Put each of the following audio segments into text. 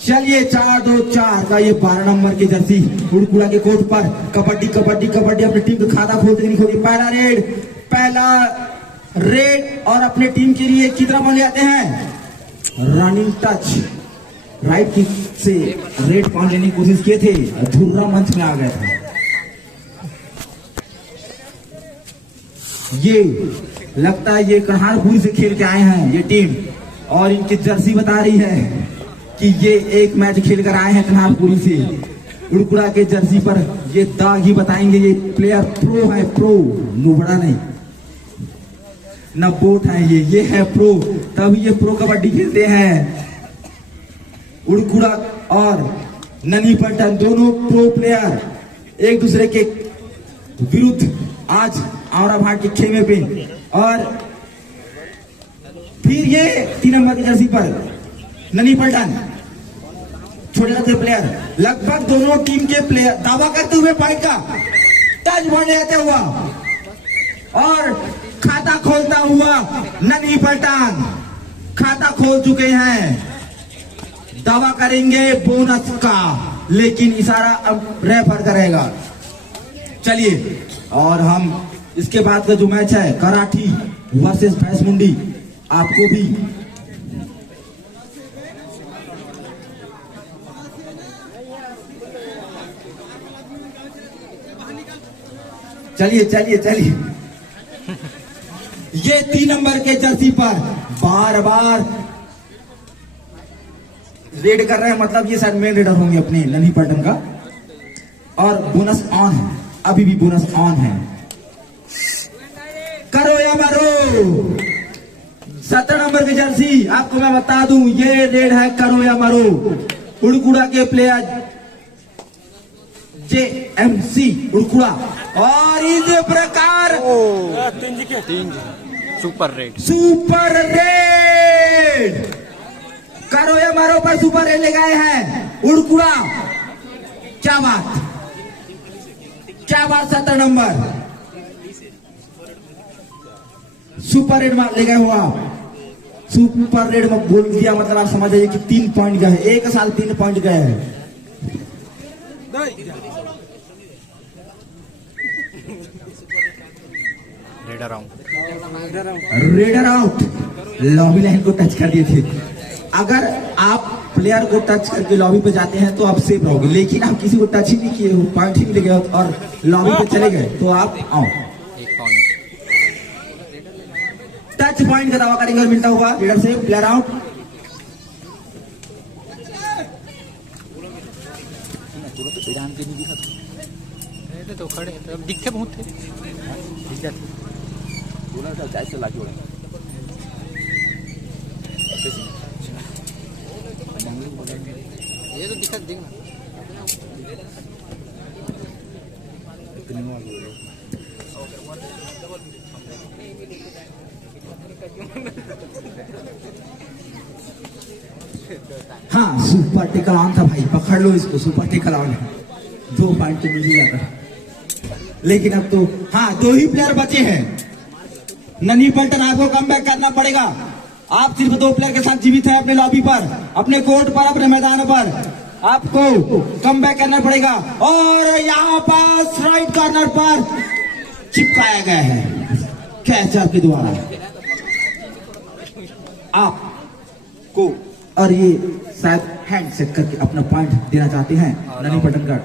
चलिए 4-2-4 का ये 12 नंबर की जर्सी उड़कुड़ा के कोर्ट पर कबड्डी कबड्डी कबड्डी अपनी टीम का खाता खोलते दिखेगी। पहला रेड और अपने टीम के लिए कितना बन जाते हैं रनिंग टच। राइट किक से रेड पॉइंट लेने की कोशिश किए थे, धुर्रा मंच में आ गया था। ये लगता है ये कहारपुर से खेल के आए हैं ये टीम, और इनकी जर्सी बता रही है कि ये एक मैच खेल कर आए हैं कन्हारपुरी से। उड़कुड़ा के जर्सी पर ये दाग ही बताएंगे ये प्लेयर प्रो है, प्रो नुबड़ा नहीं न बोट है, ये है प्रो, तभी ये प्रो कबड्डी खेलते हैं। उड़कुड़ा और ननी पलटन दोनों प्रो प्लेयर एक दूसरे के विरुद्ध आज औरंगाबाद के खेमे पे। और फिर ये 3 नंबर की जर्सी पर ननी पलटन छोटे छोटे प्लेयर, लगभग दोनों टीम के प्लेयर दावा करते हुए पॉइंट का टच बन जाते हुआ और खाता खोलता हुआ ननी पलटन खाता खोल चुके हैं। दावा करेंगे बोनस का, लेकिन इशारा अब रेफर करेगा। चलिए, और हम इसके बाद का जो मैच है कराठी वर्सेस भैंसमुंडी, आपको भी चलिए ये 3 नंबर के जर्सी पर बार बार रेड कर रहे हैं, मतलब ये शायद मेन रेडर होंगे अपने ननी पलटन का। और बोनस ऑन है, अभी भी बोनस ऑन है। करो या मरो 17 नंबर की जर्सी, आपको मैं बता दूं ये रेड है करो या मरो। उड़कुड़ा के प्लेयर JMC उड़कुड़ा, और इस प्रकार सुपर रेड करो या मारो पर सुपर रेड ले गए हैं उड़कुड़ा। क्या बात 17 नंबर सुपर रेड ले गए हुआ। सुपर रेड में बोल दिया, मतलब आप समझ जाइए कि 3 पॉइंट गए, एक साल 3 पॉइंट गए हैं। रेडर आउट, लॉबी लाइन को टच कर दिए थे। अगर आप प्लेयर को टच करके लॉबी पे जाते हैं तो आप सेफ रहोगे, लेकिन आप किसी को टच ही नहीं किए हो, पॉइंट ही नहीं लगे और लॉबी पे चले गए तो आप आउट। टच पॉइंट का दावा करेंगे और मिलता हुआ रेडर से प्लेयर आउट। तो खड़े दिखते बहुत थे, ये तो दिखा दिखना हाँ, सुपर टेकल ऑन था भाई, पकड़ लो इसको, सुपर टेकल ऑन है। 2 पॉइंट तो मिल ही जाता, लेकिन अब तो हाँ 2 ही प्लेयर बचे हैं। ननी पलटन आपको कमबैक करना पड़ेगा। आप सिर्फ 2 प्लेयर के साथ जीवित हैं अपने लॉबी पर, अपने कोर्ट पर, अपने मैदान पर। आपको कमबैक करना पड़ेगा। और यहाँ पास राइट कॉर्नर पर चिपकाया गया है कैचर के द्वारा आपको, और ये शायद हैंड सेट करके अपना पॉइंट देना चाहते हैं ननी पलटन का।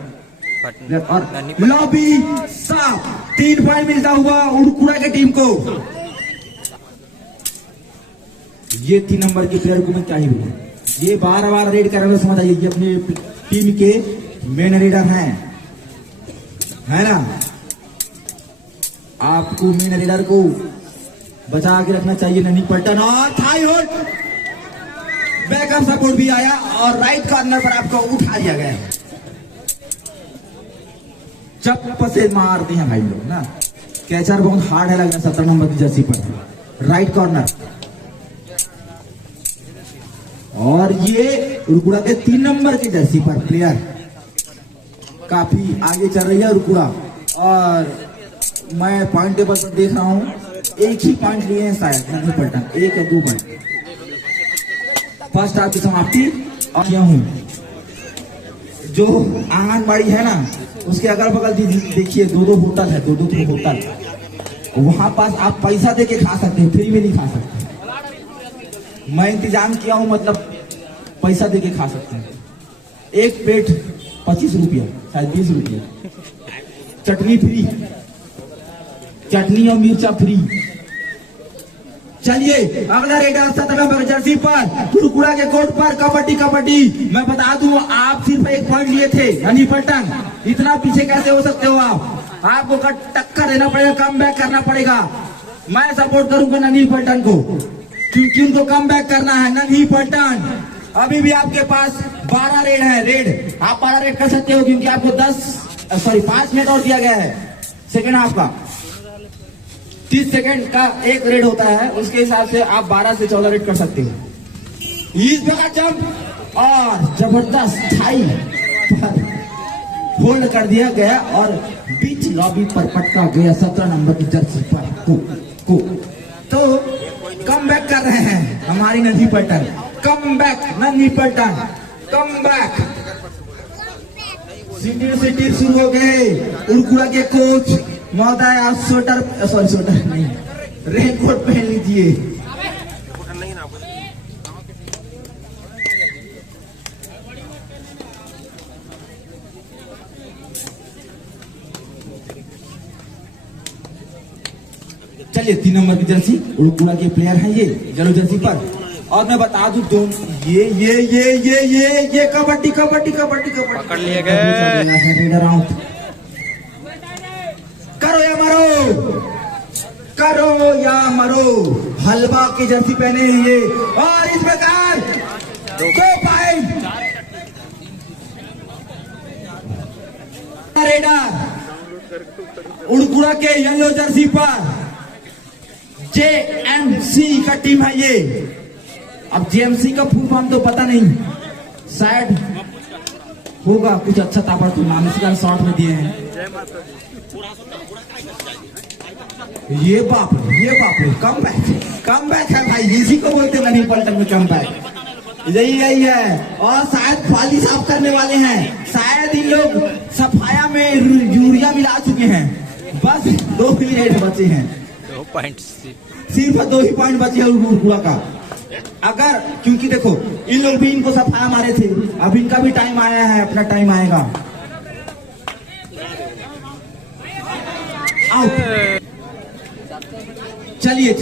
और लॉबी साफ, 3 पॉइंट मिलता हुआ उड़कुड़ा की टीम को। ये 3 नंबर के प्लेयर को मैं क्या ही बोलूं, ये बार रेड कर रहे हैं, समझ आइए, ये अपनी टीम के मेन रेडर हैं, है ना। आपको मेन रेडर को बचा के रखना चाहिए ननी पलटन। और थाई होल्ड, बैकअप सपोर्ट भी आया और राइट कॉर्नर पर आपको उठा दिया गया। चप्प से मारते हैं भाई लोग ना, कैचर बहुत हार्ड है लगना। 17 नंबर की जर्सी पर राइट कॉर्नर, और ये उड़कुड़ा के 3 नंबर की जर्सी पर प्लेयर काफी आगे चल रही है उड़कुड़ा। और मैं पॉइंट टेबल पर देख रहा हूं, एक ही पॉइंट लिए हैं शायद ननी पलटन, 1 या 2 पॉइंट। फर्स्ट हाफ की समाप्ति और किया हूँ। जो आंगनबाड़ी है ना, उसके अगल बगल देखिए दो दो होटल है, दो तीन होटल। वहां पास आप पैसा दे के खा सकते हैं, फ्री में नहीं खा सकते। मैं इंतजाम किया हूँ, मतलब पैसा दे के खा सकते हैं। एक प्लेट 25 रुपया, शायद 20 रुपया। चटनी फ्री, चटनी और मिर्चा फ्री। चलिए अगला रेडर 17 नंबर जर्सी पर कुरकुरा के कोर्ट पर कबड्डी। मैं बता दूं, आप सिर्फ एक पॉइंट लिए थे ननी पलटन। इतना पीछे कैसे हो सकते हो आप? आपको टक्कर देना पड़ेगा, कम बैक करना पड़ेगा। मैं सपोर्ट करूंगा ननी पलटन को, क्योंकि उनको कम बैक करना है। ननी पलटन अभी भी आपके पास 12 रेड है। रेड आप 12 रेड कर सकते हो, क्योंकि आपको 5 मिनट और दिया गया है सेकेंड हाफ का। 30 सेकेंड का एक रेड होता है, उसके हिसाब से आप 12 से 14 रेड कर सकते हो। इस प्रकार जंप और जबरदस्त थाई पर होल्ड कर दिया गया और बीच लॉबी पर पटका गया 17 नंबर की जर्सी पर को। तो कम बैक कर रहे हैं हमारी ननी पलटन। कम बैक ननी पलटन, कम बैक। सिटी शुरू हो गए। उड़कुड़ा के कोच महोदय, आप स्वेटर नहीं, रेनकोट पहन लीजिए। चलिए 3 नंबर की जर्सी उड़कुड़ा के प्लेयर हैं ये, येलो जर्सी पर। और मैं बता दूं, ये कबड्डी पकड़ लिए गए। आउट। करो या मरो, हलवा की जर्सी पहने हैं ये। और इस प्रकार 2 पॉइंट रेडर उड़कुड़ा के येलो जर्सी पर। जेएमसी का टीम है ये। अब जेएमसी का फुल फॉर्म तो पता नहीं, शायद होगा कुछ अच्छा ताबड़ तो नाम इसका शॉर्ट में दिए हैं। ये बाप रे, कम बैक है भाई, इसी को बोलते हैं ननी पलटन में कम बैक। यही है। और शायद फाली साफ करने वाले हैं, शायद इन लोग सफाया में यूरिया मिला चुके हैं। बस 2 ही रेड बचे हैं, 2 पॉइंट सिर्फ 2 ही पॉइंट बचे हैं उड़कुड़ा का। अगर क्योंकि देखो इन लोग भी इनको सफाया मारे थे, अब इनका भी टाइम आया है, अपना टाइम आएगा। आउट। चलिए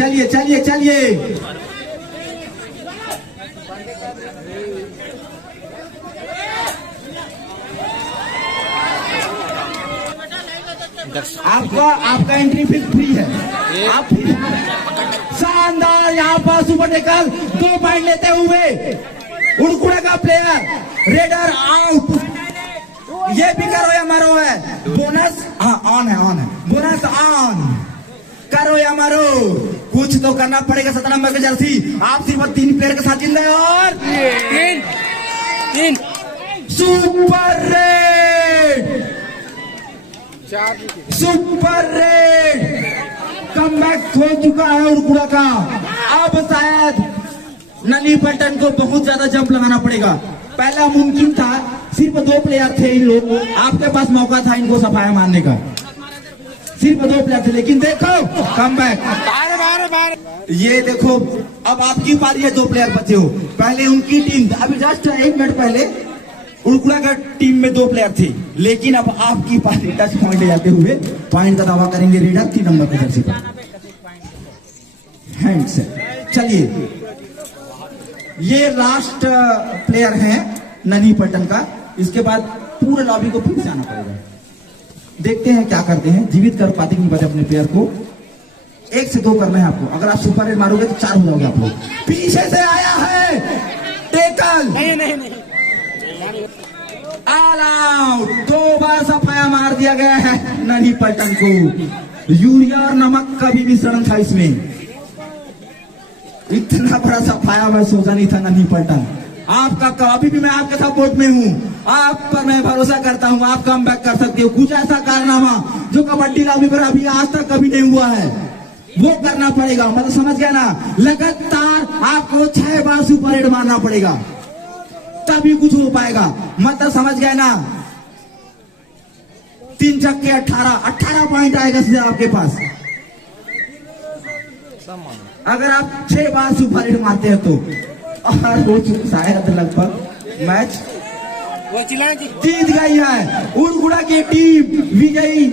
आपका एंट्री फीस फ्री है। आप शानदार यहाँ पर सुपर टेकल 2 पॉइंट लेते हुए उड़कुड़ा का प्लेयर रेडर आउट। ये भी करो या मरो है। बोनस ऑन है बोनस ऑन। करो या मरो, कुछ तो करना पड़ेगा। 17 नंबर की जर्सी आप सिर्फ 3 प्लेयर के साथ जिंदा है। और 3 सुपर रेड कमबैक हो चुका है उड़कुड़ा का। अब शायद ननी पलटन को बहुत ज्यादा जंप लगाना पड़ेगा। पहला मुमकिन था, सिर्फ 2 प्लेयर थे इन लोग, आपके पास मौका था इनको सफाया मारने का। सिर्फ 2 प्लेयर थे, लेकिन देखो कमबैक। ये देखो अब आपकी पारी है, 2 प्लेयर बचे हो। पहले उनकी टीम, अभी जस्ट 1 मिनट पहले उड़कुड़ा का टीम में 2 प्लेयर थे, लेकिन अब आपकी पारी। टच पॉइंट ले जाते हुए पॉइंट का दावा करेंगे रेडर 3 नंबर की जर्सी पर। हैंड से चलिए, ये लास्ट प्लेयर है ननी पलटन का। इसके बाद पूरे लॉबी को फिर से आना पड़ेगा। देखते हैं क्या करते हैं, जीवित कर पाते नहीं पाते अपने प्लेयर को। 1 से 2 करना है आपको। अगर आप सुपर रेड मारोगे तो 4 हो जाओगे आप लोग। पीछे से आया है टेकल, नहीं ऑल आउट। 2 बार सफाया मार दिया गया है ननी पलटन को। यूरिया और नमक का भी मिश्रण था इसमें। इतना बड़ा सफाया मैं सोचा नहीं था ननी पलटन। आपका अभी भी मैं आपके सपोर्ट में हूँ, आप पर मैं भरोसा करता हूँ। आप कम बैक कर सकते हो। कुछ ऐसा कारनामा जो कबड्डी लॉबी पर अभी आज तक कभी नहीं हुआ है। वो करना पड़ेगा। मतलब समझ गया ना, लगातार आपको 6 बार सुपर हिट मारना पड़ेगा, तभी कुछ हो पाएगा। मतलब समझ गया ना, 3 छक्के 18 पॉइंट आएगा सीधा आपके पास, अगर आप 6 बार सुपर हिट मारते हैं तो। और हो शायद लगभग मैच जीत गई है उड़गुड़ा की टीम, विजयी।